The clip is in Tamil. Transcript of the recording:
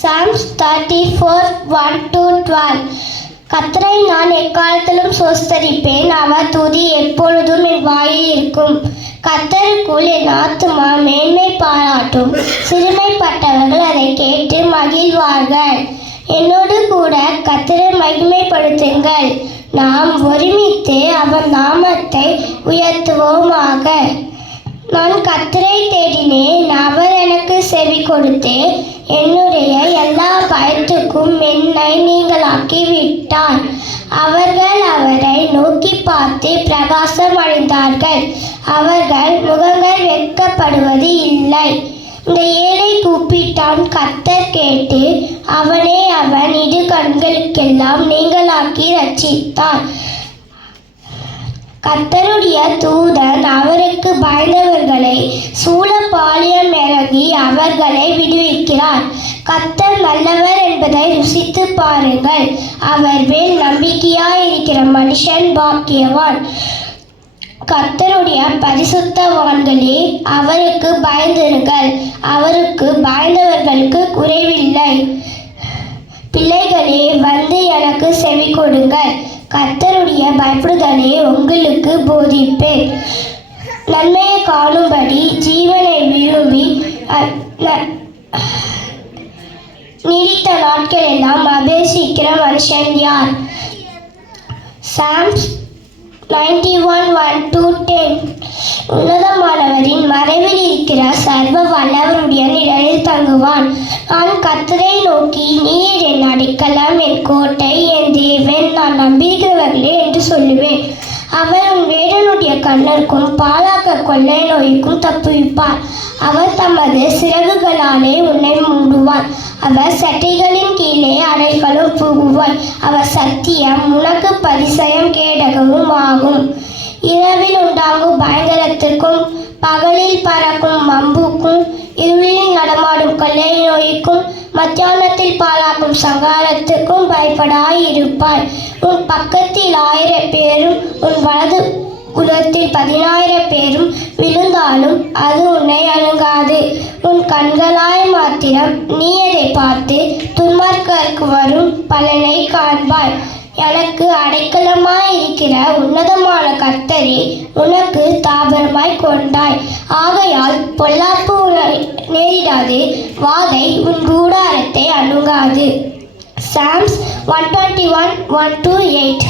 Psalms 34:1-12. கர்த்தரை நான் எக்காலத்திலும் சோஸ்தரிப்பேன், அவர் துதி எப்பொழுதும் என் வாயில் இருக்கும். கர்த்தருக்குள் என் ஆத்துமா மேன்மை பாராட்டும், சிறுமைப்பட்டவர்கள் அதை கேட்டு மகிழ்வார்கள். என்னோடு கூட கர்த்தரை மகிமைப்படுத்துங்கள், நாம் ஒருமித்து அவர் நாமத்தை உயர்த்துவோமாக. நான் கர்த்தரை தேடினேன், அவர் எனக்கு செவி கொடுத்து என்னுடைய எல்லா பயத்துக்கும் என்னை நீங்களாக்கி விட்டார். அவர்கள் அவரை நோக்கி பார்த்து பிரகாசம் அடைந்தார்கள், அவர்கள் முகங்கள் வெட்கப்படுவது இல்லை. இந்த ஏழை கூப்பிட்டான், கர்த்தர் கேட்டு அவனே அவன் இரு கண்களுக்கெல்லாம் நீங்களாக்கி ரட்சித்தார். கர்த்தருடைய தூதன் அவருக்கு பயந்தவர்களை சூழ பாளையம் இறங்கி அவர்களை விடுவிக்கிறார். கர்த்தர் நல்லவர் என்பதை ருசித்து பாருங்கள், அவர் மேல் நம்பிக்கையாயிருக்கிற மனுஷன் பாக்கியவான். கர்த்தருடைய பரிசுத்தவான்களே, அவருக்கு பயந்திருங்கள், அவருக்கு பயந்தவர்களுக்கு குறைவில்லை. பிள்ளைகளே, வந்து எனக்கு செவி கொடுங்கள், கர்த்தருடைய பயப்படுதலை உங்களுக்கு போதிப்பேன். நன்மையை காணும்படி ஜீவனை விரும்பி நீடித்த நாட்கள் எல்லாம் அபேசிக்கிற மனுஷன் யார்? Psalms 91:1-10. உன்னதமானவரின் மறைவில் இருக்கிற சர்வ வல்லவருடைய நிழலில் தங்குவான். நான் கர்த்தரை நோக்கி, நீர் என் அடைக்கலம், என் கோட்டை, என் தேவன், நான் நம்பியிருக்கிறவர்களே என்று சொல்லுவேன். அவர் உன் வேடனுடைய கண்ணிற்கும் பாலாக்க கொள்ளை நோய்க்கும் தப்புவிப்பார். அவர் தமது சிறகுகளாலே உன்னை மூடுவார், அவர் சட்டைகளின் கீழே அடைக்கலம் புகுவாய். அவர் சத்தியம் உனக்கு பரிசயம் கேடகமும் ஆகும். இரவில் உண்டாகும் பயங்கரத்திற்கும் பகலில் பறக்கும் அம்புக்கும் இருளில் நடமாடும் கொள்ளை நோய்க்கும் மத்தியானத்தில் பாழாக்கும் சங்காரத்துக்கும் பயப்படாயிருப்பாய். உன் பக்கத்தில் 1000 பேரும் உன் வலது புறத்தில் 10,000 பேரும் விழுந்தாலும் அது உன்னை அணுகாது. உன் கண்களாய் மாத்திரம் நீ அதை பார்த்து துன்மார்க்கருக்கு வரும் பலனை காண்பாய். எனக்கு அடைக்கலமாயிருக்கிற உன்னதமான கர்த்தரே, உனக்கு தாபரமாய் கொண்டாய். ஆகையால் பொல்லாப்பு நேரிடாது, வாதை உன் கூடாரத்தை அணுகாது. Psalms 121:1-8.